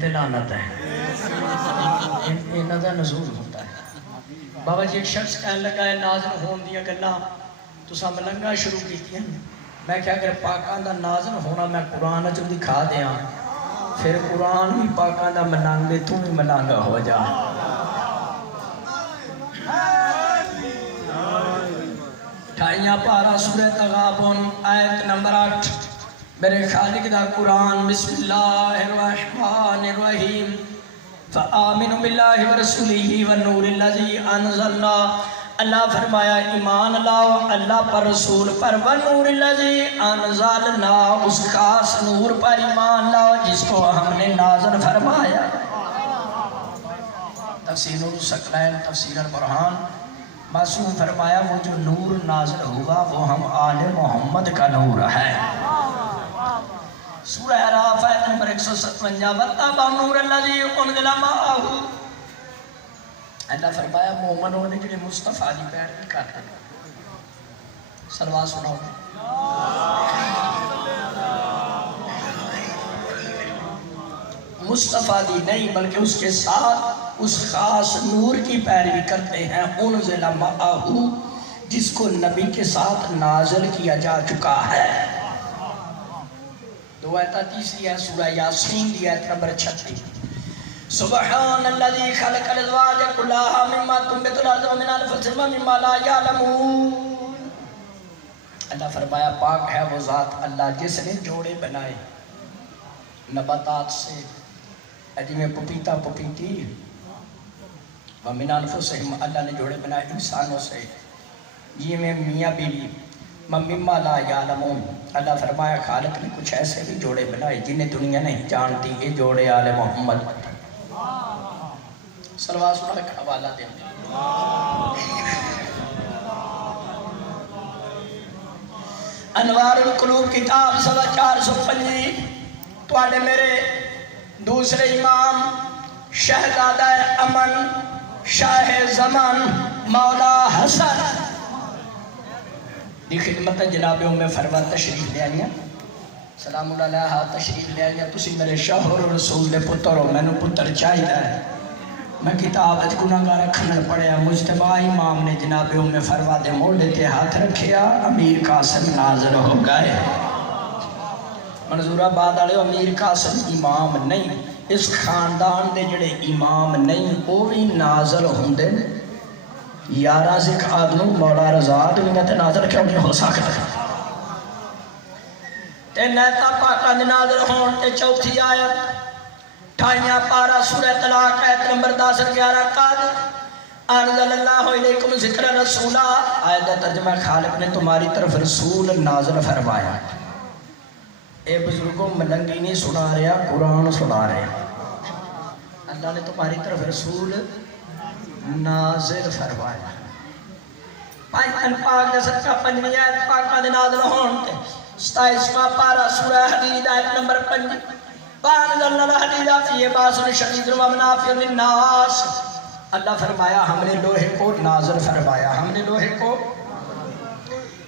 تے لعنت ہے، انہاں دا نزول ہوتا ہے۔ بابا جی ایک شخص کہنے لگا ہے نازل ہون دیا گلاں تساں ملنگا شروع کیتیاں، میں کیا اگر پاکاں دا نازل ہونا میں قرآن چ دکھا دیاں پھر قرآن بھی پاکاں دا ملانگ دے تو بھی ملانگا ہو جا۔ ٹھائیاں پارا سورہ تغابن آیت نمبر 8، میرے خالق دا قرآن، بسم اللہ الرحمن الرحیم، فآمنوا باللہ ورسولہ والنور الذی انزلنا۔ اللہ فرمایا ایمان لاؤ اللہ پر رسول پر، والنور الذی انزلنا، اس خاص نور پر ایمان لاؤ جس کو ہم نے نازل فرمایا۔ تفسیر نور الثقلین، تفسیر البرہان، معصوم فرمایا وہ جو نور نازل ہوا وہ ہم آل محمد کا نور ہے۔ سورہ اعراف آیت نمبر 157، وَاتَّبَعُوا النُّورَ الَّذِي أُنزِلَ مَعَهُ۔ اللہ فرمایا مومنوں نے جو مصطفیٰ دی پیروی کر رہے، صلوات سناؤ۔ مصطفیٰ دی نہیں بلکہ اس کے ساتھ اس خاص نور کی پیروی کرتے ہیں، انزل معاہ، جس کو نبی کے ساتھ نازل کیا جا چکا ہے۔ دو آیتہ تیسری ہے سورہ یاسین دی آیت نمبر 36، سبحان الذی خلق الازواج کلها مما تنبت الارض ومن انفسهم ومما لا يعلمون۔ اللہ فرمایا پاک ہے وہ ذات اللہ جس نے جوڑے بنائے نباتات سے، جی میں پپیتا پپیتی، ومن انفسهم اللہ نے جوڑے بنائے انسانوں سے، جی میں میاں بیوی، مما لا یعلمون۔ اللہ فرمایا خالق نے کچھ ایسے بھی جوڑے بنائے جنہیں دنیا نہیں جانتی، یہ جوڑے آل محمد۔ صلوات سنہ کا حوالہ دیں۔ انوار القلوب کتاب سوا 405، تو آنے میرے دوسرے امام شہزادہ امن شاہ زمان مولا حسن دی خدمت جناب ام فروت تشریف لے آئیاں، سلام علیہ تشریف لے آئیاں۔ تسی میرے شوہر رسول دے پتر ہو، میں نے پتر چاہیے ہے، میں کتاب اج گناہگار کھنن پڑھیا، مجتبہ امام نے جناب ام فروت دے موڑے تے ہاتھ رکھیا، امیر قاسم نازل ہو گئے۔ منظور آباد والے امیر قاسم امام نہیں، اس خاندان دے جڑے امام نہیں وہ بھی نازل ہوندے۔ 11 سکھ آدموں مولا رضا دنیا تے نازل کیوں نہیں ہو سکتا؟ تے نیتا پاکاں دے نازل ہون تے چوتھی آیت، ٹھائیاں پارا سورہ طلاق آیت نمبر 10-11، قد انزل اللہ علیکم ذکر رسولہ۔ آیت دا ترجمہ خالق نے تمہاری طرف رسول نازل فرمایا۔ اے بزرگوں ملنگی نہیں سنا رہا، قرآن سنا رہے ہیں۔ اللہ نے تمہاری طرف رسول نازل فرمایا۔ پانچ پاک دے صدقہ پنجویں آیت پاکاں دے نازل ہون تے 27واں پارا سورہ حدید آیت نمبر 5، وَأَنزَلْنَا الْحَدِيدَ فِيهِ بَأْسٌ شَدِيدٌ وَمَنَافِعُ لِلنَّاسِ۔ اللہ فرمایا ہم نے لوہے کو نازل فرمایا، ہم نے لوہے کو،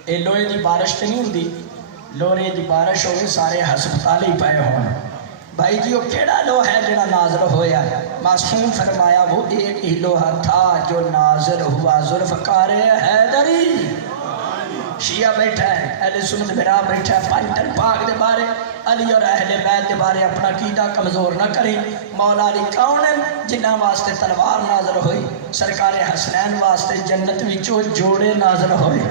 اے لوہے دی بارش تے نہیں ہوندی، لوہے دی بارش ہوئے سارے ہسپتال ہی پائے ہوں۔ بھائی جی وہ کیڑا لوہا ہے جڑا نازل ہویا؟ معصوم فرمایا وہ ایک ہی لوہا تھا جو نازل ہوا، ذوالفقار حیدری۔ شیعہ بیٹھا ہے، اہل سنت برا بیٹھا ہے، پانچن پاک دے بارے علی اور اہل بیت دے بارے اپنا عقیدہ کمزور نہ کریں۔ مولا علی کون ہے؟ جنہ واسطے تلوار نازل ہوئی، سرکار حسنین واسطے جنت وچوں جوڑے نازل ہوئے،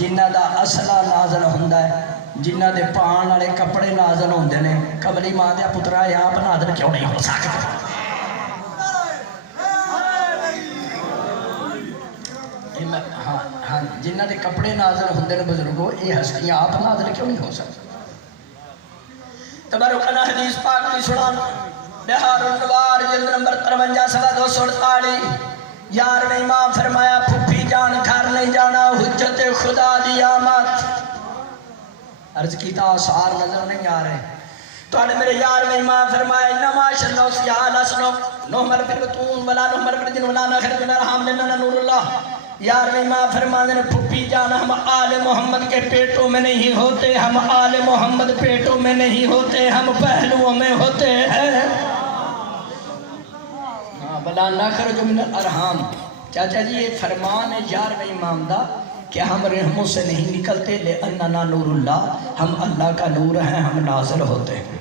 جنہ دا اصلہ نازل ہوندا ہے، جنہ دے پان والے کپڑے نازل ہوندے نے۔ کملی ماں دے پترا یا آپ نازل کیوں نہیں ہو سکتا؟ ہاں جنہ دے کپڑے نازل ہوندے نے بزرگوں، یہ ہستیاں آپ نازل کیوں نہیں ہو سکتا؟ تبرکنا حدیث پاک کی سنان، بہار النوار جلد نمبر 53 صفحہ 248، یار نے امام فرمایا پھپھی جان گھر نہیں جانا، حجت خدا دی آمد۔ عرض کیتا آثار نظر نہیں آ رہے تو آنے میرے یار میں امام فرمایا انما شلو سیال اسنو نحمل فی البطون ولا نحمل فی الدین ولا نخرج من الارحام لنا نور اللہ۔ یار میں امام فرمانے پھپھی جانا ہم آل محمد کے پیٹوں میں نہیں ہوتے، ہم آل محمد پیٹوں میں نہیں ہوتے، ہم پہلوؤں میں ہوتے ہیں۔ وَلَا نَخْرُجُ مِنَ الْأَرْحَامِ چاچا جی یہ فرمان ہے 11ویں امام دا کہ ہم رحموں سے نہیں نکلتے لِأَنَّنَا نُورُ اللَّهِ ہم اللہ کا نور ہیں ہم نازل ہوتے ہیں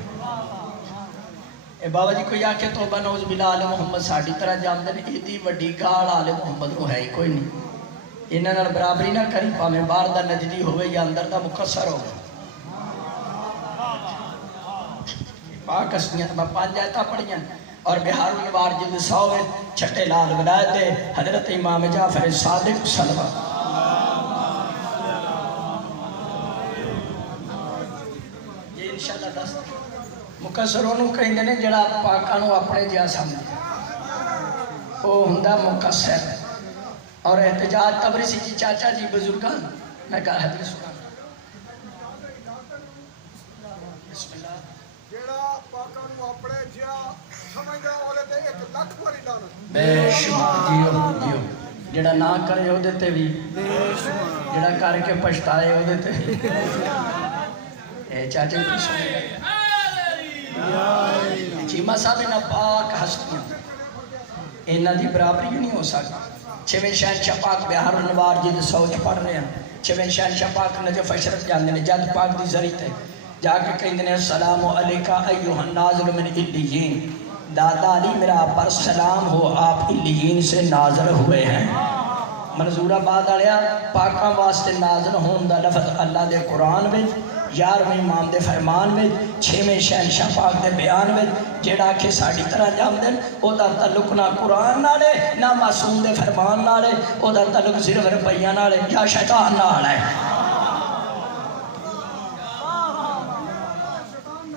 اے بابا جی کوئی آکے توبہ نعوذ باللہ آل محمد ساڑھی طرح جام دن ایدی وڈی گال آل محمد رو ہے ہی کوئی نہیں انہاں نال برابری نہ کری پاویں باہر دا نجدی ہوئے یا اندر دا مقصر ہو پاک اسمیت میں 5 آیتہ پڑھیاں اور بہار النوار جلد 100 چھٹے لال ولایت حضرت امام جعفر صادق صلوہ یہ انشاءاللہ دست مقصرونوں کہیں نے جڑا پاکانوں اپنے جہاں سامنے وہ ہندہ مقصر اور احتجاج تبریسی جی چاچا جی بزرگان میں کہا حدیث سنان بسم اللہ جڑا پاکانوں اپنے جہاں سمجھے اولے تے 1 لاکھ واری لانا بے شمار جیو جڑا نہ کرے ہو دیتے بھی جڑا کر کے پشتائے ہو دیتے بھی اے چاچا جی سنے چیمہ صاحب انہا پاک ہستیاں انہا دی برابری نہیں ہو سکتا 6ویں شہنشاہ پاک بہار النوار جلد 100 پڑھ رہے ہیں 6ویں شہنشاہ پاک نجف اشرف جاندے نے جد پاک دی ذریعہ ہے جا کے کہیں دنے السلام علیکہ ایوہ النازل من علیین دادا علی میرا پر سلام ہو آپ علیین سے نازل ہوئے ہیں منظورہ بعد آلیا پاکاں واسطے نازل ہون دا لفظ اللہ دے قرآن میں 11ویں امام دے فرمان میں 6ویں شہنشاہ پاک دے بیان میں جیڑا کہ ساڑھی طرح جام دن او دا تعلق نہ قرآن نالے نہ معصوم دے فرمان نالے او دا تعلق صرف ربیہ نالے یا شیطان نالے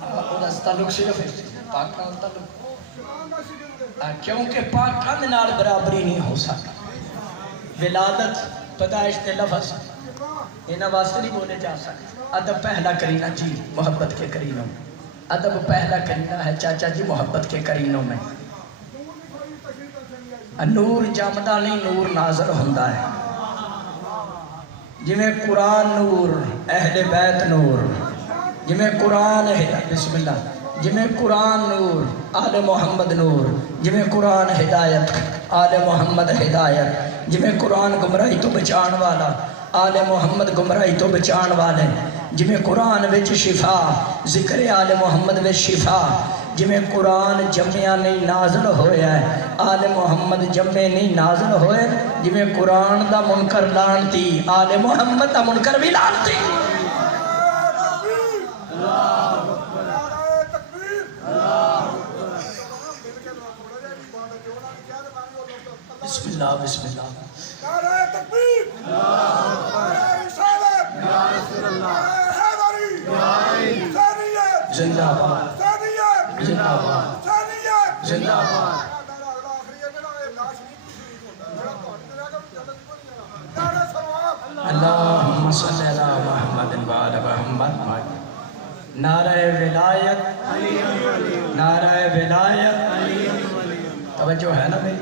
او دا تعلق صرف پاکان تعلق کیونکہ پاکان نال برابری نہیں ہو سکتا ولادت پیدائش دے لفظ انہاں واسطے نہیں بولے جا سکتے ادب پہلا کرینہ جی محبت کے کرینوں میں ادب پہلا کرینہ ہے چاچا جی محبت کے کرینوں میں نور جامدہ نہیں نور نازل ہوندہ ہے جمیں قرآن نور اہل بیت نور جمیں قرآن بسم اللہ جمیں قرآن نور آل محمد نور جمیں قرآن ہدایت آل محمد ہدایت جمیں قرآن گمراہی تو بچان والا آل محمد گمراہی تو بچان والے جمیں قرآن وچ شفا ذکر آل محمد وچ شفا جمیں قرآن جمعہ نہیں نازل ہوئے ہے آل محمد جمعہ نہیں نازل ہوئے جمیں قرآن دا منکر لانتی آل محمد دا منکر بھی لانتی بسم اللہ بسم اللہ نعرہ تکبیر نعرہ رسالت یا رسول اللہ حیدری ثانیت زندہ آباد ثانیت زندہ آباد ثانیت زندہ آباد اللہم صلی اللہ محمد وآل محمد نعرہ ولایت نعرہ ولایت توجہ ہے نا میری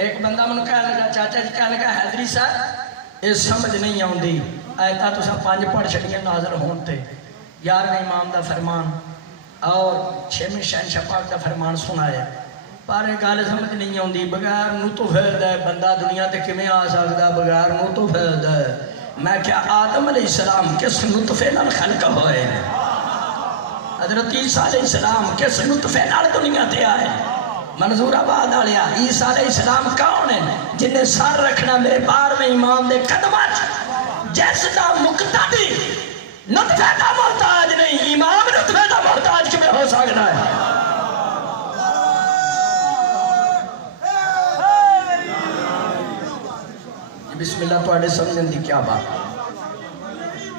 ایک بندہ منو کہنے لگا چاچا جی کہنے لگا حیدری صاحب یہ سمجھ نہیں آن دی آیتہ تو سب 5 پڑھ چھڑیاں نازل ہون تے 11ویں امام دا فرمان اور 6ویں شہنشاہ پاک دا فرمان سنایا پر گل سمجھ نہیں آن دی بغیر نطف ہے بندہ دنیا تے کمیں آ سکتا بغیر نطف ہے میں کیا آدم علیہ السلام کس نطفے نال خلق ہوئے حضرت عیسیٰ علیہ السلام کس نطفے نال دنیا تے آئے منظور آباد آلیا عیسیٰ علیہ السلام کون ہے جنہیں سار رکھنا میرے 12ویں امام دے قدمات جیس دا مقتدی نطفے دا محتاج نہیں امام نطفے دا محتاج کمیں ہو سکتا ہے بسم اللہ تو آڑے سمجھن دی کیا بات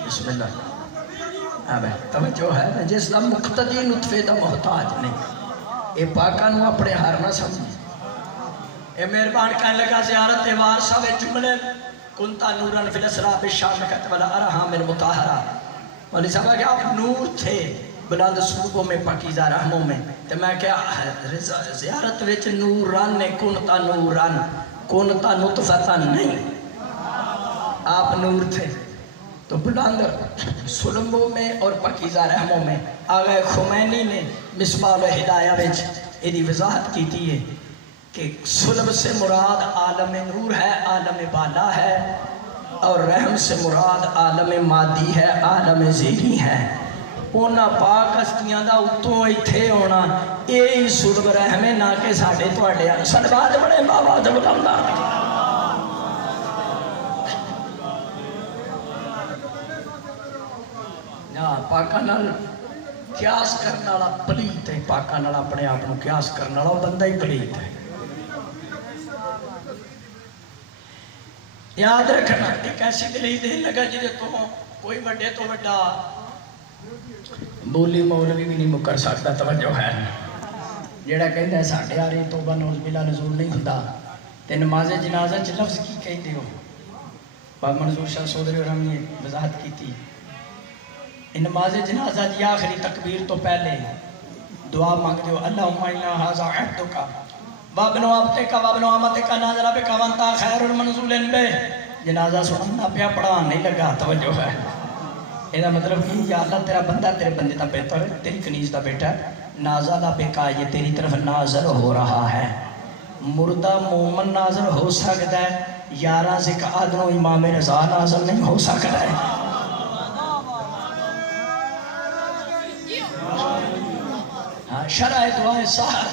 بسم اللہ توجہ ہے جس دا مقتدی نطفے دا محتاج نہیں اے پاکانوں اپنے ہار نہ سمجھیں اے مہربان کہنے لگا زیارت وار سوے جملے کنتا نورن فی الاسراء بالشامکت والا ارحام المطہرہ مولی صاحبہ کہ آپ نور تھے بلند صوبوں میں پاکیزہ رحموں میں تو میں کیا زیارت ویچ نوران نے کنتا نطفتا نہیں آپ نور تھے تو بلند سلموں میں اور پاکیزہ رحموں میں آغا خمینی نے مصباح الہدایہ ویچ ایدی وضاحت کی تھی کہ صلب سے مراد عالم نور ہے، عالم بالا ہے، اور رحم سے مراد عالم مادی ہے، عالم ذہنی ہے۔ اونا پاک ہستیاں دا اتوں ایتھے ہونا یہی صلب رحم ہے، نہ کہ ساڑھے توڑے سلوات بڑے بابا دے بلندہ۔ پاکاں نال قیاس کرنا والا پلیت ہے، پاکاں نال اپنے آپ کو قیاس کرنا والا بندہ ہی پلیت ہے۔ یاد رکھنا ایک ایسی دلیل دے لگا جدے تو کوئی بڑے تو بڑا بولی مولوی بھی نہیں مکر سکتا۔ توجہ ہے جیڑا کہندا ہے ساڈے آ رہی توبہ نوز بلا نزول نہیں ہوندا تے نماز جنازہ چ لفظ کی کہندے ہو؟ بابا منظور شاہ سودری اور ہم نے وضاحت کی تھی۔ نماز جنازہ دی آخری تکبیر تو پہلے دعا مانگ دیو اللہم انا ھذا عبدک وابن عبدک وابن امتک نازل بک وانت خیر المنزول بہ۔ جنازہ سننا پیا پڑھان نہیں لگا۔ توجہ ہے یہ مطلب کہ یا اللہ تیرا بندہ تیرے بندے دا بہتر ہے، تیری کنیز دا بیٹا ہے، نازل بک یہ تیری طرف نازل ہو رہا ہے۔ مردہ مومن نازل ہو سکتا ہے، 11 ذکر آدنوں امام رضا نازل نہیں ہو سکتا ہے۔ شرع دعائے سحر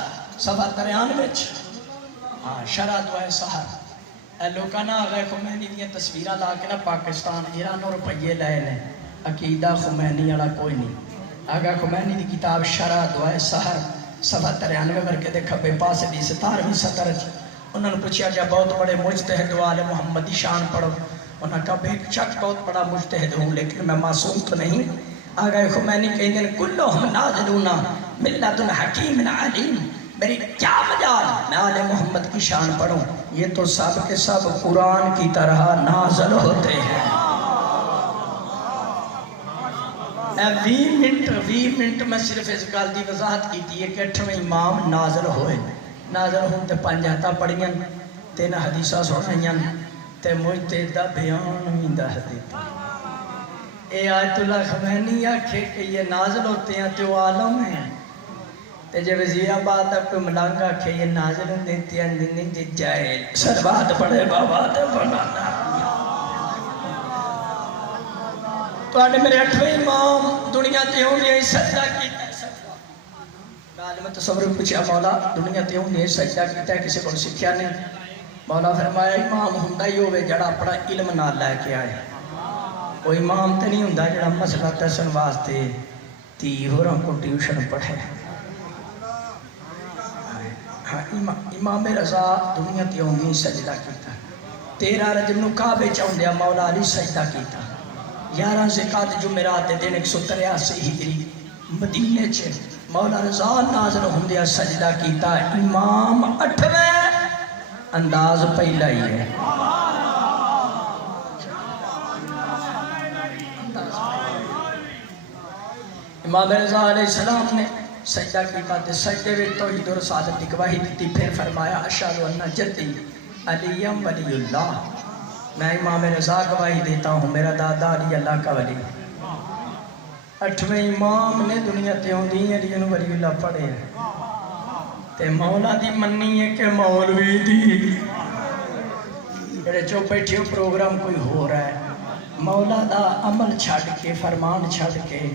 صفحہ 93 شرع دعائے سحر لوکانا آغا خمینی دیاں تصویرہ لا کے نا پاکستان ایران اور روپیے لائے نے عقیدہ خمینی والا کوئی نہیں۔ آغا خمینی دی کتاب شرع دعائے سحر صفحہ 93 کر کے دیکھا بے پاس دی 17ویں سطر انہوں نے پوچھا کہ بہت بڑے مجتہد والے محمدی شان پڑھو، انہوں نے کہا بے شک بہت بڑا مجتہد ہوں لیکن میں معصوم تو نہیں۔ آغا خمینی کہیں دن کلہم نازلونا ملت حکیم علیم، میری کیا مجال میں آل محمد کی شان پڑھوں، یہ تو سب کے سب قرآن کی طرح نازل ہوتے ہیں۔ 20 منٹ میں صرف اس گل دی وضاحت کی تھی کہ 8ویں امام نازل ہوئے، نازل ہوں تے 5 آیتاں پڑھیاں، 3 حدیثاں سنائیاں تے مجتہد دا بیان بھی دس دیتا۔ اے آیت اللہ خمینی آکھے کہ یہ نازل ہوتے ہیں تو عالم ہیں، تے جب وزیر آباد تک کوئی ملانگ آکھے یہ نازل ہوتے ہیں نہیں دی جائے سروات پڑے بابا دے بنانا۔ تو آنے میرے 8ویں امام دنیا تے ہوں گے سجدہ کیتا ہے۔ عالم تصور پوچھا مولا دنیا تے ہوں گے سجدہ کیتا ہے، کسی کو سکھیا نہیں؟ مولا فرمایا امام ہندہ ہی ہوئے جڑا اپنا علم نہ لے کے آئے، کوئی امام تے نہیں ہوندا جڑا مسئلہ دسن واسطے 30 ہوراں کو ٹیوشن پڑھے۔ امام رضا دنیا تے ہوندی سجدہ کیتا، 13 رجب نو کعبے چ ہوندیا مولا علی سجدہ کیتا، 11 ذوالقعدہ جمعرات دے دن 183 ہجری مدینے چ مولا رضا نازل ہوندیا سجدہ کیتا۔ امام 8ویں انداز پہلا ہی ہے۔ امام رضا علیہ السلام نے سجدہ کیتا تے سجدے میں توحید و رسالت کی گواہی دیتی، پھر فرمایا اشہد ان جدی علی ولی اللہ، میں امام رضا گواہی دیتا ہوں میرا دادا علی اللہ کا ولی۔ 8ویں امام نے دنیا تے ہوندی علی ولی اللہ پڑھے تے مولا دی منی ہے کہ مولوی دی جڑے جو بیٹھے پروگرام کوئی ہو رہا ہے، مولا دا عمل چھڑ کے فرمان چھڑ کے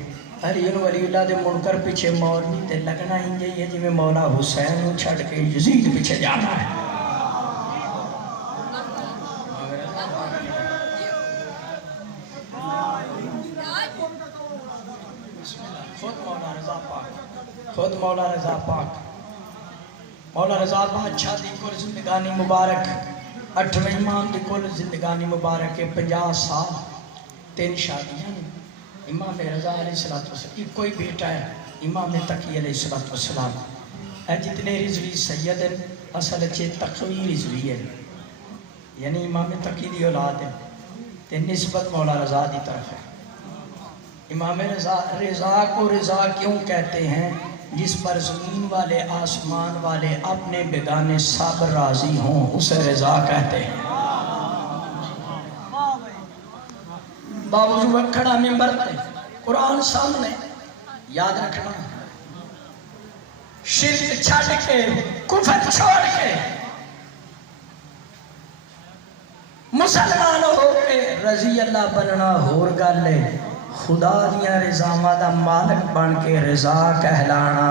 علی ولی اللہ دے منکر پیچھے مولوی تے لگنا ہی جائیے جی میں مولا حسین نو چھڑ کے یزید پیچھے جانا ہے۔ خود مولا رضا پاک مولا رضا بادشاہ دی کل زندگانی مبارک 8ویں امام دی کل زندگانی مبارک 50 سال 3 شادیاں۔ امام رضا علیہ السلام کوئی بیٹا ہے امام تقی علیہ السلام ہے، جتنے رضوی سید ہیں اصل اچھے تقوی رضوی ہے، یعنی امام تقی دی اولاد ہے تے نسبت مولا رضا دی طرف ہے۔ امام رضا کو رضا کیوں کہتے ہیں؟ جس پر زمین والے آسمان والے اپنے بیگانے سب راضی ہوں اسے رضا کہتے ہیں۔ باوجود کھڑا ممبر تے قرآن سامنے، یاد رکھنا شرک چھڑ کے کفر چھوڑ کے مسلمان ہو کے رضی اللہ بننا ہور گل ہے، خدا دیاں رضاواں دا مالک بن کے رضا کہلانا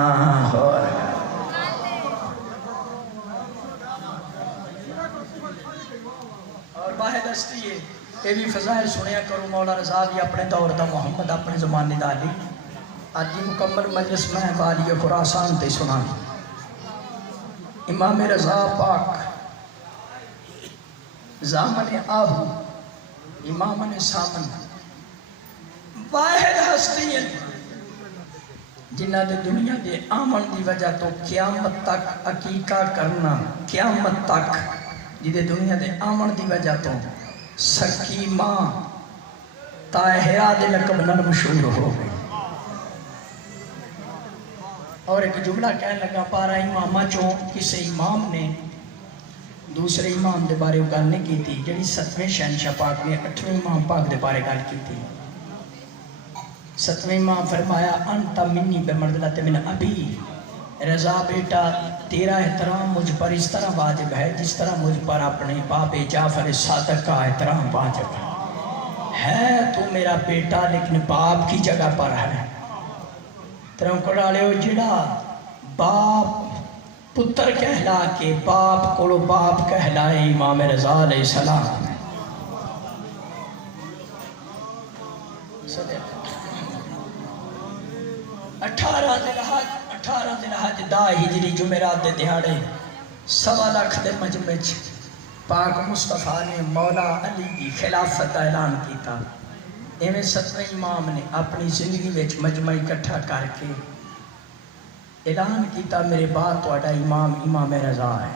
ہور گل۔ اور واحد ہستی ہے یہ بھی فضائل سنیا کرو، مولا رضا بھی اپنے دور دا محمد، اپنے زمانے دا علی۔ آج کی مکمل مجلس میں والی خراسان تے سنا امام رضا پاک زامن آہو امام سامن واحد ہستی ہے جنہ دے دنیا دے آمن دی وجہ تو قیامت تک عقیقہ کرنا، قیامت تک جدے دنیا دے آمن دی وجہ تو سکی ماں طاہرہ دے لقب نال مشہور ہو گئی۔ اور ایک جملہ کہنے لگا پارا امامہ چوں کسے امام نے دوسرے امام دے بارے گل نہیں کی تھی، جڑی 7ویں شہنشاہ پاک نے 8ویں امام پاک دے بارے گل کی تھی۔ 7ویں امام فرمایا انت منی بمنزلۃ من ابی، رضا بیٹا تیرا احترام مجھ پر اس طرح واجب ہے جس طرح مجھ پر اپنے باپ جعفر صادق کا احترام واجب ہے۔ تو میرا بیٹا لیکن باپ کی جگہ پر ہے۔ ترم کو ڈالے ہو جڑا باپ پتر کہلا کے باپ کو باپ کہلائے امام رضا علیہ السلام۔ 18 ذی الحج 10 ہجری جمعرات دے دیہاڑے 1.25 لاکھ دے مجمع وچ پاک مصطفیٰ نے مولا علی کی خلافت کا اعلان کیتا۔ ایویں 7ویں امام نے اپنی زندگی وچ مجمع اکٹھا کر کے اعلان کیتا میرے بعد تہاڈا امام امام رضا ہے۔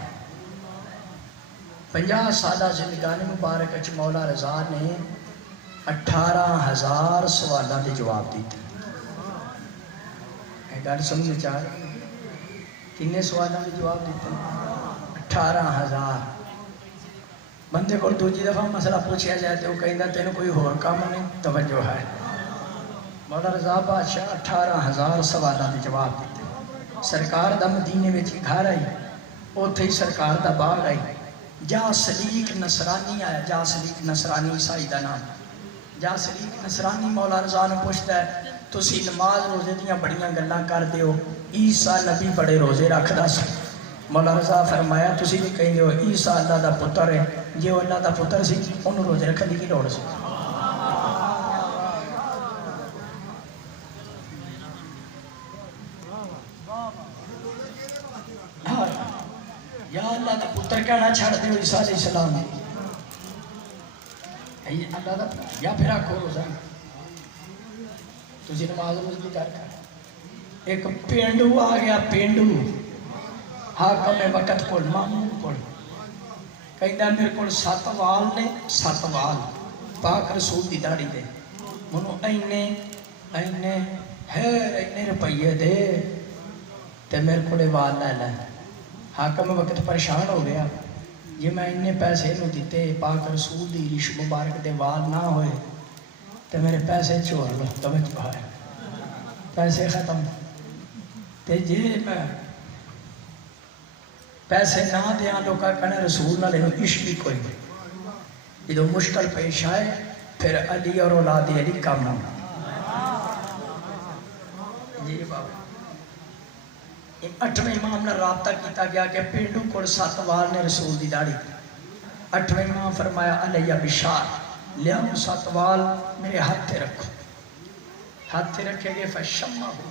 50 سالہ زندگانی مبارک وچ مولا رضا نے 18,000 سوالاں دے جواب دیتے۔ گل سمجھ چاہ رہے کنے سوالاں دے جواب دیتے؟ 18,000۔ بندے کو دوسری دفعہ مسئلہ پوچھا جائے تو وہ کہندا تینوں کوئی اور کام نہیں، توجہ ہے۔ مولا رضا بادشاہ 18,000 سوالاں دے جواب دیتے۔ سرکار دا مدینے وچ گھر آئی، اوتھے ہی سرکار دا باغ آئی۔ جا سلیق نصرانی آیا، جا سلیق نصرانی عیسائی دا نام۔ جا سلیق نصرانی مولا رضا نے پوچھتا ہے تسی نماز روزے دیاں بڑیاں گلاں کر دیو، عیسیٰ نبی بڑے روزے رکھدا سی۔ مولا رضا فرمایا تسی بھی کہیں دیو عیسیٰ اللہ دا پتر ہے، جے وہ اللہ دا پتر سی انہوں روزے رکھن دی کی لوڑ سی؟ یا اللہ دا پتر کہنا چھڑ دیو عیسیٰ علیہ السلام، اللہ دا یا پھر آکھو روزہ تجھے نماز روز بھی کر کر۔ ایک پینڈو آ گیا، پینڈو حاکم وقت کول مامون کول کہندا میرے کول 7 وال نے، 7 وال پاک رسول دی داڑھی دے، منوں اینے روپیے دے تے میرے کولے وال لے لے۔ حاکم وقت پریشان ہو گیا، جی میں اینے پیسے نو دیتے پاک رسول دی ریش مبارک دے وال نہ ہوئے تو میرے پیسے چور لو، توجہ ہے، پیسے ختم۔ تے جے میں پیسے نہ دیاں لوکا کہنے رسول نہ لینا عشق بھی کوئی نہیں۔ جدو مشکل پیش آئے پھر علی اور اولاد علی کام ہوں۔ جی بابا 8ویں امام نے رابطہ کیتا گیا کہ پینڈو کو 7 وال نے رسول دی داڑھی۔ 8ویں امام فرمایا علیہ بشار لیا 7 وال میرے ہاتھ تے رکھو۔ ہاتھ تے رکھے گے فشمہ ہو،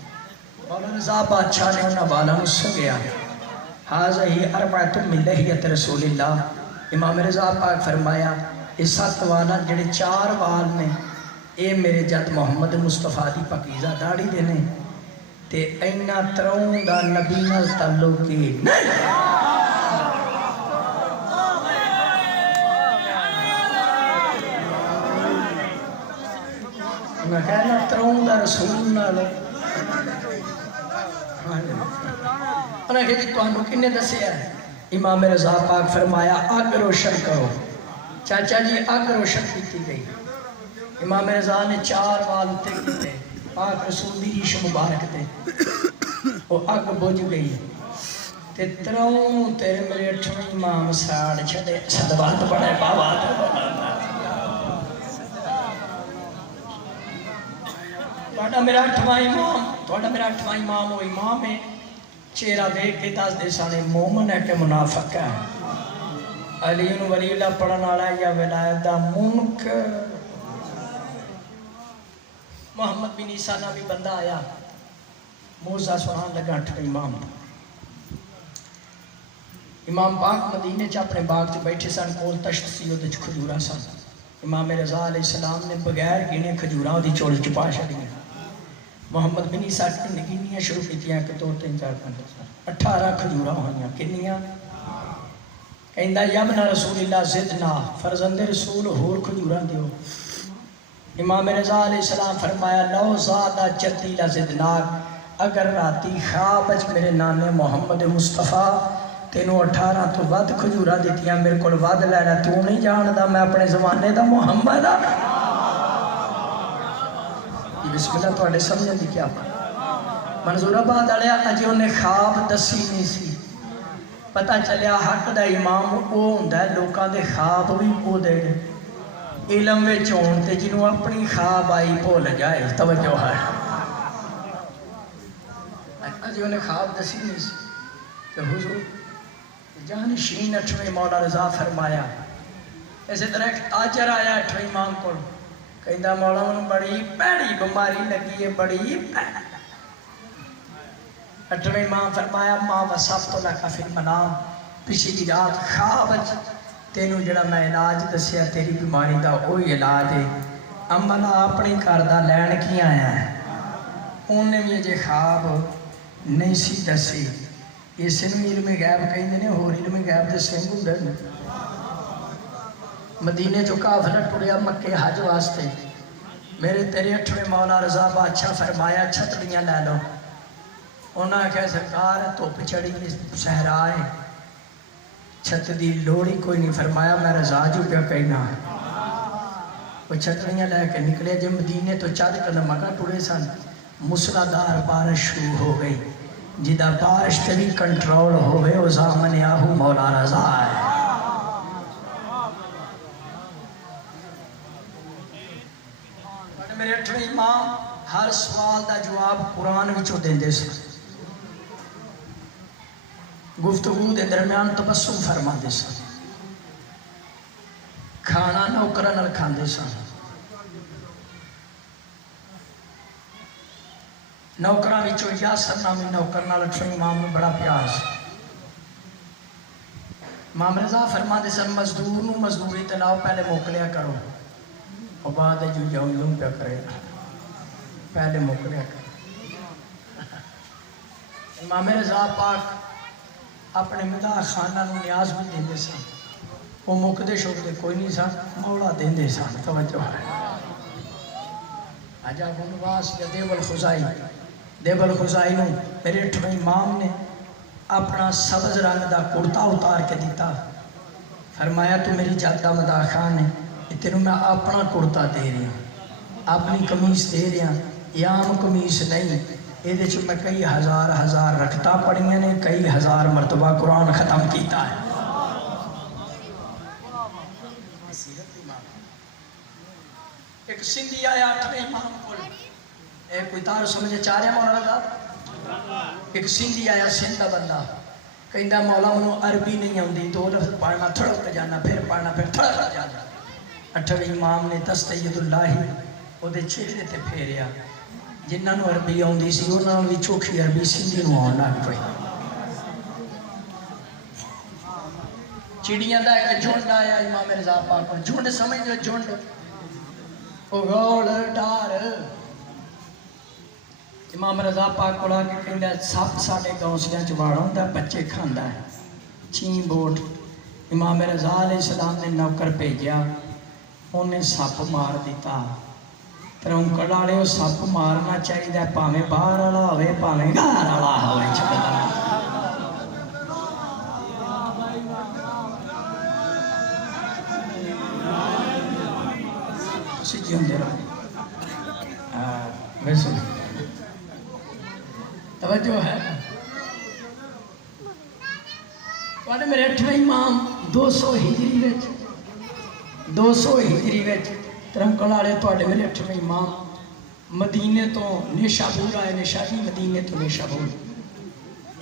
مولا رضا بادشاہ نے انہا والا نسو گیا۔ حاضر ہی اربعۃ من لحیۃ رسول اللہ، امام رضا پاک فرمایا اس 7 والا جڑے 4 وال نے اے میرے جد محمد مصطفیٰ دی پاکیزہ داڑھی دینے تے اینا ترون دا نبی نال تعلقی نہیں۔ میں کہنا ترون دا رسول نال انہیں کہ جی تو کنے دسیا ہے؟ امام رضا پاک فرمایا آگ روشن کرو۔ چاچا جی آگ روشن کیتی گئی۔ امام رضا نے 4 وال تے کیتے پاک رسول دی ریش مبارک تے، وہ آگ بجھ گئی تے ترون تیرے میرے 8ویں امام ساڑ چھڑے صدوات بڑے بابا ਤੁਹਾਡਾ ਮੇਰਾ 8ਵਾਂ ਇਮਾਮ ਉਹ ਇਮਾਮ ਹੈ ਚਿਹਰਾ ਵੇਖ ਕੇ ਦੱਸਦੇ ਸਨ ਮੂਮਨ ਹੈ ਕਿ ਮੁਨਾਫਿਕ ਹੈ علی ولی اللہ پڑھن والا یا ولایت دا منکر محمد بن عیسیٰ نا بھی بندہ آیا موزہ سنان لگا 8 امام پاک مدینے چ اپنے باغ چ بیٹھے سن کول تشت سی اودے چ کھجوراں سن امام رضا علیہ السلام نے بغیر گنے کھجوراں دی چوڑ چ پا چھڑیاں محمد بن عیسیٰ نے گنیاں شروع کیتیاں کہ 2 3 4 5 18 کھجوراں ہوئیاں کنیاں کہندا یبن رسول اللہ زدنا فرزند رسول ہور کھجوراں دیو امام رضا علیہ السلام فرمایا لو زادہ جدی لزدناک اگر راتی خواب اچ میرے نانے محمد مصطفیٰ تینوں 18 تو ود کھجوراں دیتیاں میرے کول ود لینا تو نہیں جاندا میں اپنے زمانے دا محمد ہاں یہ بسم اللہ تواڈے سمجھن دی کیا منظور آباد والیا اجے انہیں خواب دسی نہیں سی پتہ چلیا حق دا امام او ہوندا ہے لوکاں دے خواب بھی او دے علم وچ ہون تے جنوں اپنی خواب آئی بھول جائے توجہ ہے اجے انہیں خواب دسی نہیں سی کہ حضور جانشین 8ویں مولا رضا فرمایا اسی طرح ایک تاجر آیا 8ویں امام کو کہندا مولا منوں بڑی پیڑی بیماری لگی ہے بڑی 8ویں امام فرمایا ماں وصفت لک فی المنام پچھلی رات خواب تینوں جڑا میں علاج دسیا تیری بیماری دا وہی علاج ہے عمل اپنی کردہ لین کی آیا ہے انہیں بھی اجے خواب نہیں سی دسی اس نے علم غیب کہیں نے اور علم غیب دے سنگ ہوندے نے مدینے جو کافر ٹریا مکے حج واسطے میرے تیرے 8ویں مولا رضا بادشاہ فرمایا چھتریاں لے لو انہاں کہا سرکار دھوپ چڑھی صحرا ہے چھت دی لوڑی کوئی نہیں فرمایا میں رضا جو پیا کہنا وہ چھتریاں لے کے نکلے جو مدینے تو 4 قدم اگا ٹرے سن مسلادار بارش شروع ہو گئی جدہ بارش تری کنٹرول ہوئے او زامن آہو مولا رضا ہے میرے 8ویں امام ہر سوال دا جواب قرآن وچوں دیندے سن گفتگو دے درمیان تبسم فرما دے سن کھانا نوکراں نال کھاندے سن نوکراں وچوں یاسر نامی نوکر نال 8ویں امام نوں بڑا پیار سی امام رضا فرما دے سن مزدور نوں مزدوری تے لاؤ پہلے موکلیا کرو اور بعد جو جاؤں پہ کرے پہلے موکلیا کرو امام رضا پاک اپنے مداح خانہ نو نیاز بھی دیندے سن وہ مکدے شکدے کوئی نہیں سن مولا دیندے سن توجہ ہے عجاب نواس یا دیو الخزائی نو میرے 8ویں امام نے اپنا سبز رنگ دا کرتا اتار کے دیتا فرمایا تو میری جادہ مداح خان ہے تینوں میں اپنا کرتا دے رہا ہوں اپنی قمیص دے رہا ہوں یہ عام قمیص نہیں یہ جو میں کئی ہزار رکھتا پڑھیاں نے کئی ہزار مرتبہ قرآن ختم کیتا ہے ایک سندھی آیا 8ویں امام کو ایک کوئی تارو سمجھے چاہ رہا مولا رضا ایک سندھی آیا سندھ کا بندہ کہندا مولا منوں عربی نہیں آندی 2 لفظ پڑھنا تھڑک کے جانا پھر پڑھنا پھر تھڑک کے جانا 8ویں امام نے تستید اللہ وہ دے چہرے تے پھیریا جنہاں نوں عربی آندی سی انہاں وی چوکھی عربی سندھی نوں آن لگ پئی چڑیاں دا ایک جھنڈ آیا امام رضا پاک کو جھنڈ سمجھ جو جھنڈ او گول ڈار امام رضا پاک کو آ کے کہندا سپ ساڈے گھونسلیاں چ واڑ ہوندا بچے کھاندا ہے چین بوٹ امام رضا علیہ السلام نے نوکر بھیجیا انہیں سپ مار دیتا ترونکڑ والے وہ سپ مارنا چاہیے پاویں باہر والا ہوئے پاویں گھر والا ہوئے توجہ ہے میرے 8ویں امام 200 ہجری وچ ترنکڑ والے میرے 8ویں امام مدینے تو نیشابور آئے نشابی مدینے تو نیشابور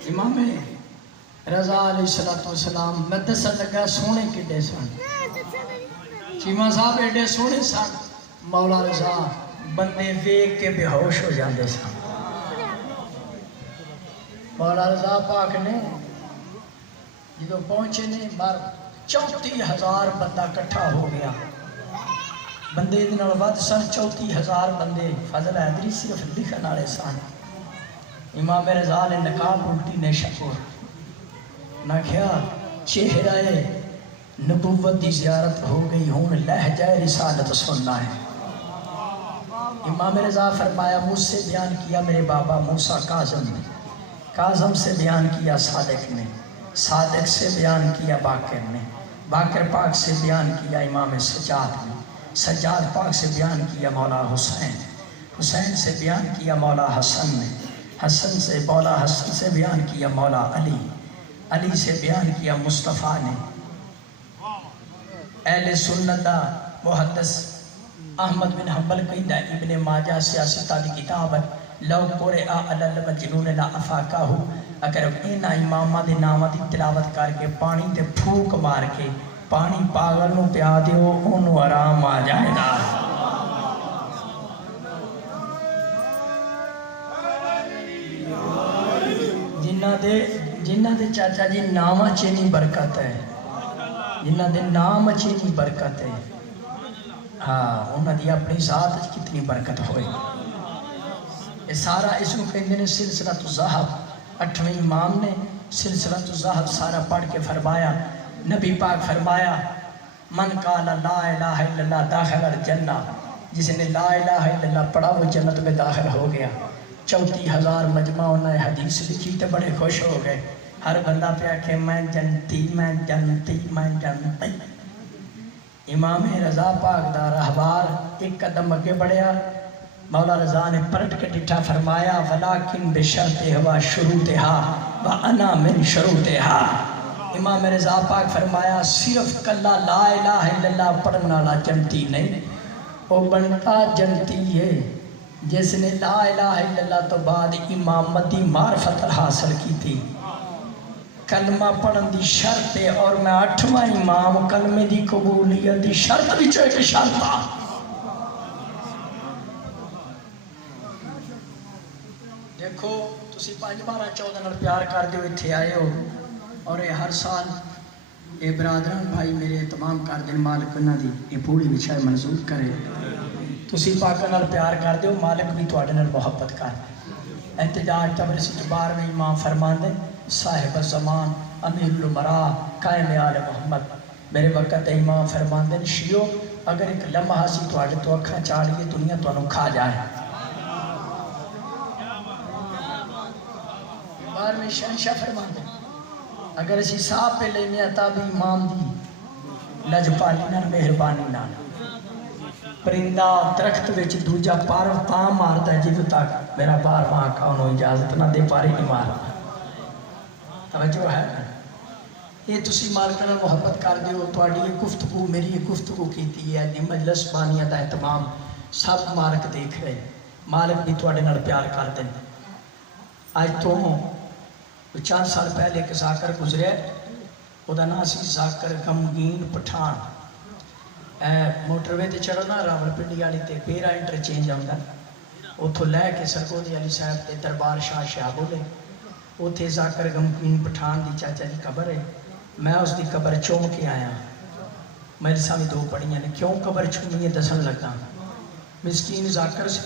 امام رضا علیہ السلام میں دسن لگا سونے کڈے سن چیمہ صاحب ایڈے سونے سن مولا رضا بندے ویک کے بے ہوش ہو جاندے سن مولا رضا پاک نے جدو پہنچے نے بار 34,000 بندہ کٹھا ہو گیا بندے دنال ود سن 34,000 بندے فضل حیدری صرف لکھن والے سن امام رضا نے نقاب الٹی نے شکر نہ کیا چہرہ نبوت دی زیارت ہو گئی ہون لہجہ رسالت سننا ہے امام رضا فرمایا مجھ سے بیان کیا میرے بابا موسیٰ کاظم نے کاظم سے بیان کیا صادق نے صادق سے بیان کیا باقر نے باقر پاک سے بیان کیا امام سجاد نے سجاد پاک سے بیان کیا مولا حسین حسین سے بیان کیا مولا حسن نے حسن سے مولا حسن سے بیان کیا مولا علی علی سے بیان کیا مصطفیٰ نے اہل سنت محدث احمد بن حنبل قیدہ ابن ماجہ سیاستہ دی کتاب لو قرئ علی المجنون لا افاقہ اگر اینا امامہ دے نامہ دی تلاوت کر کے پانی تے پھوک مار کے پانی پاگل نو پیا دیو انو آرام آ جائے گا جنہ دے چاچا جی نامہ چینی برکت ہے جنہ دے نام چینی برکت ہے ہاں انہ دی اپنی ذات کتنی برکت ہوئے یہ سارا اس کو کہندے نے سلسلۃ الذہب 8ویں امام نے سلسلۃ الذہب سارا پڑھ کے فرمایا نبی پاک فرمایا من قال لا الہ الا اللہ داخل الجنہ جس نے لا الہ الا اللہ پڑھا وہ جنت میں داخل ہو گیا 34,000 مجمع انہیں حدیث لکھی تے بڑے خوش ہو گئے ہر بندہ پہ کہ میں جنتی میں جنتی میں جنتی امام رضا پاک دا رہبار ایک قدم اگے بڑھیا مولا رضا نے پلٹ کے ڈٹھا فرمایا ولیکن بشرط ہوا شروطہا وانا من شروطہا امام رضا پاک فرمایا صرف کلا لا الہ الا اللہ پڑھنا والا جنتی نہیں وہ بنتا جنتی ہے جس نے لا الہ الا اللہ تو بعد امامتی معرفت حاصل کی تھی کلمہ پڑھن دی شرط ہے اور میں 8واں امام کلمے دی قبولیت دی شرط بھی چوئے کہ شرط آ دیکھو تسی 5 12 14 نال پیار کر دیو اتھے آئے ہو اور یہ ہر سال یہ برادران بھائی میرے تمام کر دن مالک انہاں دی یہ پوری بچھائے منظور کرے تسی پاکاں نال پیار کر دیو مالک بھی تواڈے نال محبت کر احتجاج تبرسی 12ویں امام فرماندے صاحب الزمان امیر الامراء قائم آل محمد میرے وقت امام فرماندے شیعو اگر ایک لمحہ سی تواڈے تو اکھاں چاڑیے دنیا تانوں کھا جائے بار میں شہنشاہ فرماندے اگر اسی صاحب پہ لینے آتا بھی امام دی لجپالی نال مہربانی نال پرندہ درخت وچ دوجا پار تاں مارتا ہے جدوں تک میرا بار وہاں کا انہوں اجازت نہ دے پاری نہیں مارتا توجہ ہے یہ تسی مالکہ نال محبت کر دیو تواڈی یہ گفتگو میری یہ گفتگو کیتی ہے دی مجلس بانیہ دا اہتمام سب مالک دیکھ رہے مالک بھی تواڈے نال پیار کر دیں آج تو چند سال پہلے ایک ذاکر گزرے وہ دا نام سی ذاکر غمگین پٹھان موٹر وے تے چڑھنا راول پنڈی والی تے پیرا انٹرچینج آندا اتھوں لے کے سرگودی علی صاحب تے دربار شاہ شہاب بولے اتھے ذاکر غمگین پٹھان دی چاچا دی قبر ہے میں اس دی قبر چوم کے آیا میرے سامنے 2 پڑھیاں نے کیوں قبر چومی ہے دسن لگا مسکین ذاکر سے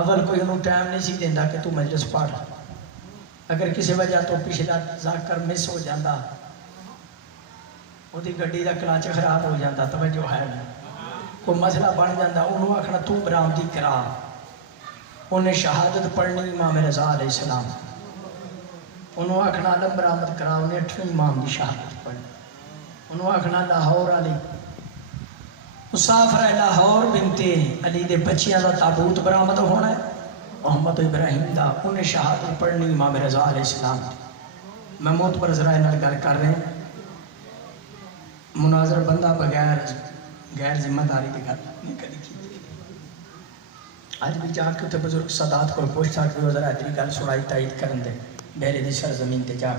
اول کوئی انہوں ٹائم نہیں سی دیندا کہ تو مجلس پڑھ اگر کسی وجہ تو پچھلا ذاکر مس ہو جاندہ وہ دی گڈی دا کلاچ خراب ہو جاندہ توجہ ہے کوئی مسئلہ بن جاندہ انہوں آکھنا تو برآمدی کرا انہیں شہادت پڑھنی امام رضا علیہ السلام انہوں آکھنا علم برآمد کرا انہیں 8ویں امام دی شہادت پڑھنی انہوں آکھنا لاہور علی مسافر لاہور بنتے علی دے بچیاں دا تابوت برآمد ہونا ہے محمد ابراہیم دا انہیں شہادت پڑھنی امام رضا علیہ السلام میں موت پر ذرائع نال گل کر رہے ہیں مناظر بندہ بغیر غیر ذمہ داری دی گل نہیں کری کی اج بھی جا کے اتنے بزرگ سادات کو پوچھ سکتے ہو ذرا ادری گل سنائی تائید کرن دے میرے دی سرزمین تے جا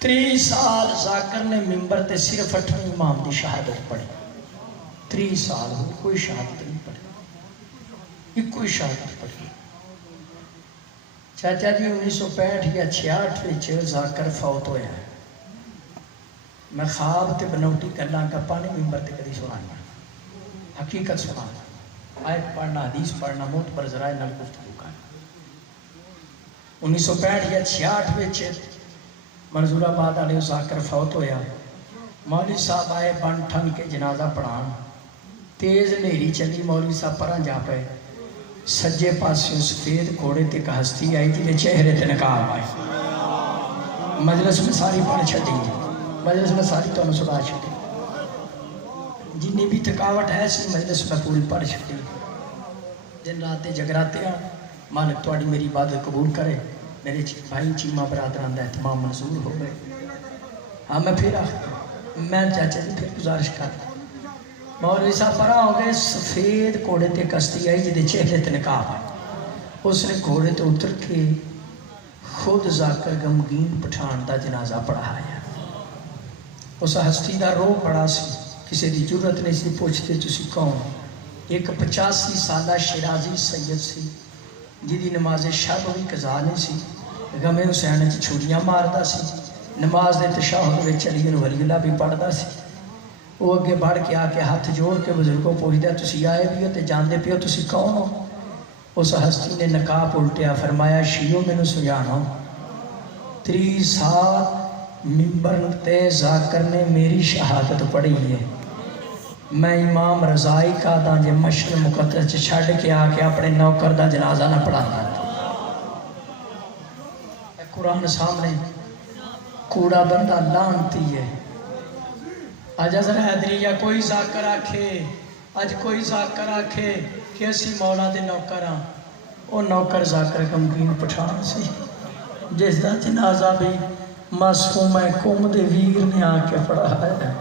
30 سال ذاکر نے ممبر تے صرف 8ویں امام دی شہادت پڑھی 30 سال ہو کوئی شہادت نہیں پڑھی کوئی شہادت پڑھی چاچا جی 1965 یا 66 ذاکر فوت ہویا ہے میں خواب تے بنوٹی گلاں گپاں نے ممبر تے کدی سنایا حقیقت سنانا آیت پڑھنا حدیث پڑھنا موت پر ذرائع نال گفتگو کرنا 1965 یا 66 منظور آباد والے ذاکر فوت ہویا مولوی صاحب آئے بن ٹھن کے جنازہ پڑھان تیز نیری چلی مولوی صاحب پران جا پے سجے پاسوں سفید گھوڑے تے ایک ہستی آئی جی چہرے تے نقاب آئی مجلس میں ساری پڑھ چھٹی مجلس میں ساری تو سنا چھٹی جنی بھی تھکاوٹ ہے سی مجلس میں پوری پڑھ چھٹی دن رات جگراتے ہیں مالک تواڈی میری عبادت قبول کرے میرے بھائی چیمہ برادران دا اہتمام منظور ہو گئے ہاں میں پھر میں چاچا جی پھر گزارش کر مولوی صاحب پرا ہو گئے سفید گھوڑے تے کشتی آئی جدے چہرے تے نقاب آئی اس نے گھوڑے تے اتر کے خود ذاکر غمگین پٹھان دا جنازہ پڑھایا اس ہستی دا رو پڑا سی کسی دی ضرورت نہیں سی پوچھتے تسی کون ایک 85 سالہ شیرازی سید سی جدی نماز شب بھی قضا نہیں سی غم حسین چ چھڑیاں ماردا سی نماز دے تشہد وچ علی ولی اللہ بھی پڑھدا سی وہ اگے بڑھ کے آ کے ہاتھ جوڑ کے بزرگوں پوچھدا تسی آئے بھی ہو تے جاندے پیو تسی کون ہو اس ہستی نے نقاب الٹیا فرمایا شیو مینوں سجانا 30 سال ممبر تے ذاکر نے میری شہادت پڑھی ہے میں امام رضائی کا دا جے مشر مقدس چھڑ کے آ کے اپنے نوکر دا جنازہ نہ پڑھانا قرآن سامنے کوڑا بندہ لانتی ہے آج حضر حیدری یا کوئی ذاکر آکھے آج کوئی ذاکر آکھے کہ اسی مولا دے نوکر ہاں وہ نوکر ذاکر غمگین پٹھان سی جس دا جنازہ بھی معصوم قوم دے ویر نے آ کے پڑھایا ہے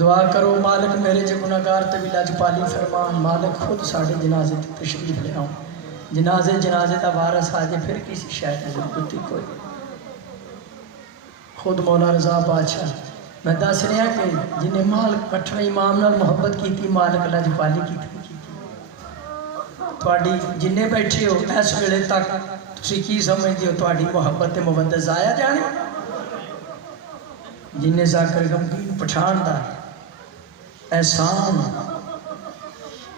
دعا کرو مالک میرے جے گناہگار تے بھی لاجپالی فرمان مالک خود ساڑھے جنازے تے تشریف لے آؤں جنازے دا وارث آجے پھر کسی شاید ضرورت ہی کوئی خود مولا رضا بادشاہ میں دس رہا کہ جنہیں مالک 8ویں امام نال محبت کی تھی مالک لاجپالی کی تھی تواڈی جنہیں بیٹھے ہو اس ویلے تک تسی کی سمجھدے ہو تواڈی محبت تے مودت ضائع جانے جنہیں ذاکر غمگین پٹھان دا احسان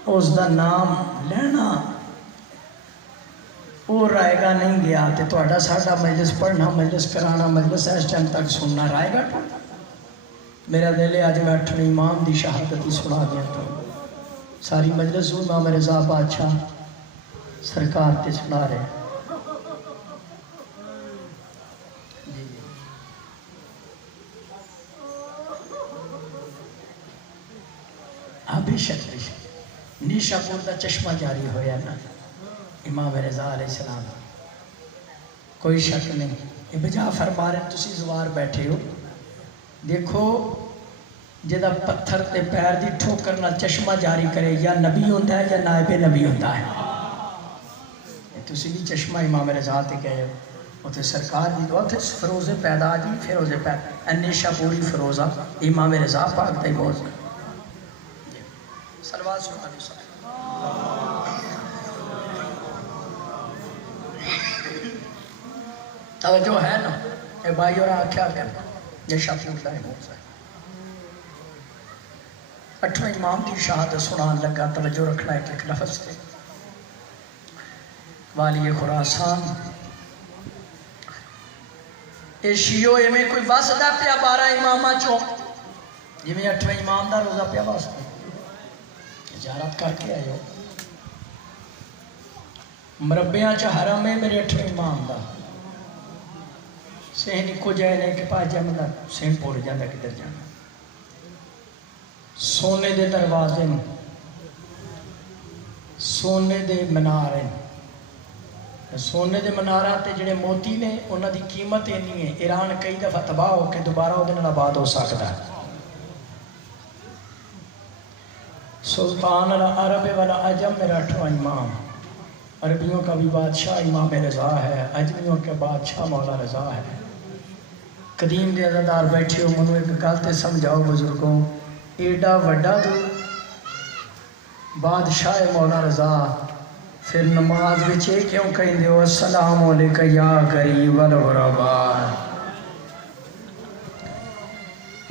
اس دا نام لینا وہ رائے گا نہیں گیا تے تواڈا ساڈا مجلس پڑھنا مجلس کرانا مجلس اس ٹائم تک سننا رائے گا میرا دل ہے آج میں 8ویں امام دی شہادت ہی سنا گیا تو ساری مجلس امام رضا بادشاہ سرکار تے سنا رہے ہاں بے شک نیشا پور دا چشمہ جاری ہویا نا امام رضا علیہ السلام کوئی شک نہیں یہ بجا فرما رہے تسی زوار بیٹھے ہو دیکھو جدا پتھر تے پیر دی ٹھوکر نہ چشمہ جاری کرے یا نبی ہوتا ہے یا نائب نبی ہوتا ہے تسی بھی چشمہ امام رضا تے گئے ہو اتنے سرکار دی دعا تھے فروز پیدا جی فیروز پیدا نیشا پوری فروزہ امام رضا پاک دے موز سلوات سنو علیہ السلام توجہ ہے نا اے بھائی اور آنکھیں آگے یہ شاپور لائے موز ہے 8ویں امام دی شہادت سنان لگا توجہ رکھنا ایک لفظ کے والی خراسان اے شیعو اے میں کوئی واسدہ پیا 12 امامہ چوں یہ میں 8ویں امام دا روزہ پیا واسدہ اجارت کر کے آئے ہو مربیاں چا حرم ہے میرے 8ویں امام دا سہنی کو جائے نہیں کہ پاس جامدہ سہن پور جاندہ کدھر جانا سونے دے دروازے سونے دے منارے سونے دے منارہ تے جڑے موتی نے انہاں دی قیمت اینی ہے، ایران کئی دفعہ تباہ ہو کے دوبارہ وہ دن آباد ہو سکتا ہے۔ سلطان العرب والعجم میرا 8واں امام، عربیوں کا بھی بادشاہ امام رضا ہے، عجمیوں کے بادشاہ مولا رضا ہے۔ قدیم دے عزادار بیٹھے ہو، منو ایک گل تے سمجھاؤ بزرگوں، ایڈا وڈا تو بادشاہ مولا رضا پھر نماز بچے کیوں کہیں دے السلام علیکہ یا غریب الغرباء،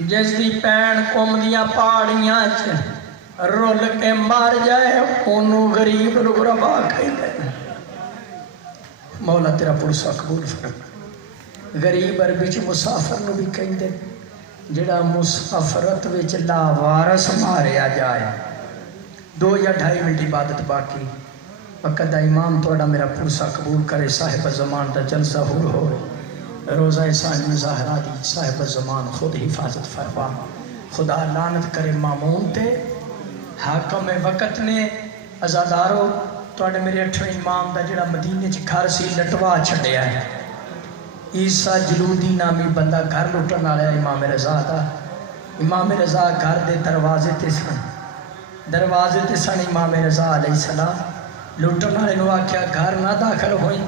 جس دی پین قوم دیاں پہاڑیاں رول کے مار جائے انہوں غریب الغرباء کہیں دے۔ مولا تیرا پرسہ قبول فرما۔ غریب عربی چ مسافر نو بھی کہیں دے، جڑا مسافرت وچ لاوارس ماریا جائے۔ 2 یا 2.5 منٹ عبادت باقی، وقت دا امام توڑا میرا پرسہ قبول کرے، صاحب زمان دا جلسہ ظہور ہوئے، روزہ ثانی ظاہرہ دی صاحب زمان خود حفاظت فرما، خدا لعنت کرے مامون تے حاکم وقت نے۔ عزادارو توڑے میرے 8ویں امام دا جڑا مدینے چ گھر سی لٹوا چھڑیا ہے، عیسیٰ جلودی نامی بندہ گھر لٹن آیا امام رضا دا۔ امام رضا گھر دے دروازے تے سن امام رضا علیہ السلام، لٹن آئے نو آکھیا گھر نہ داخل ہوئی،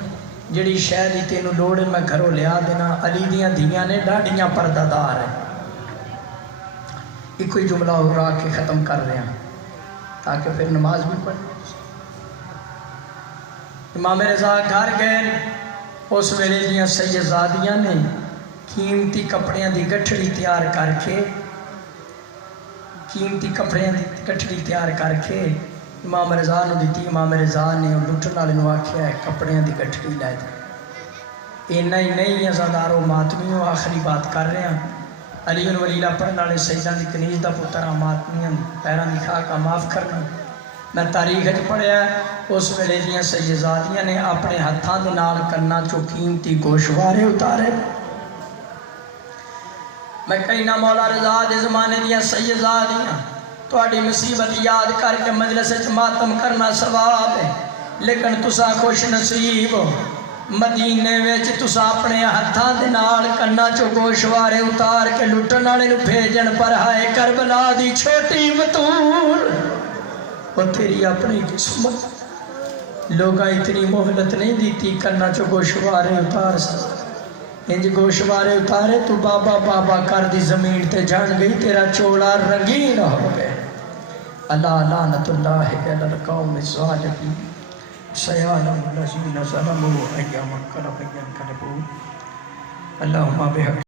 جڑی شہر دی تینوں لوڑے میں گھروں لیا دینا، علی دیاں دھیاں نے ڈاڑیاں پردہ دار ہیں۔ ایک کوئی جملہ ہو رہا کے ختم کر رہے ہیں تاکہ پھر نماز بھی پڑھ۔ امام رضا گھر گئے، اس ویلے دیاں سیدزادیاں نے قیمتی کپڑیاں دی گٹھڑی تیار کر کے امام رضا نو دیتی۔ امام رضا نے لٹن والے نو آکھیا ہے کپڑیاں دی گٹھڑی لے دے۔ اینا ہی نہیں عزادارو ماتمیوں، آخری بات کر رہے ہیں، علی الولیلہ پڑھنے والے سیداں دی کنیز دا پترہ ماتمیاں پیران دی خاکہ معاف کرنا۔ میں تاریخ پڑھیا ہے، اس ویلے دیاں سیدزادیاں نے اپنے ہتھاں دے نال کرنا چو قیمتی گوشوارے اتارے۔ میں کہنا مولا رضا دے زمانے دیاں سیدزادیاں تواڈی مصیبت یاد کر کے مجلس وچ ماتم کرنا ثواب ہے، لیکن تساں خوش نصیب ہو، مدینے وچ تساں اپنے ہتھاں دے نال کنا چو گوشوارے اتار کے لٹن والے نو بھیجن پر ہائے کربلا دی چھوٹی بطول، وہ تیری اپنی قسمت، لوگاں اتنی مہلت نہیں دیتی کنا چو گوشوارے اتار سکتا۔ انج گوشوارے اتارے تو بابا بابا کر دی زمین تے جان گئی، تیرا چوڑا رنگین ہو گئے۔ اللہ لعنت اللہ علی القوم الظالمین، سیعلم الذین ظلموا ایام انقلبوا اللہم بحق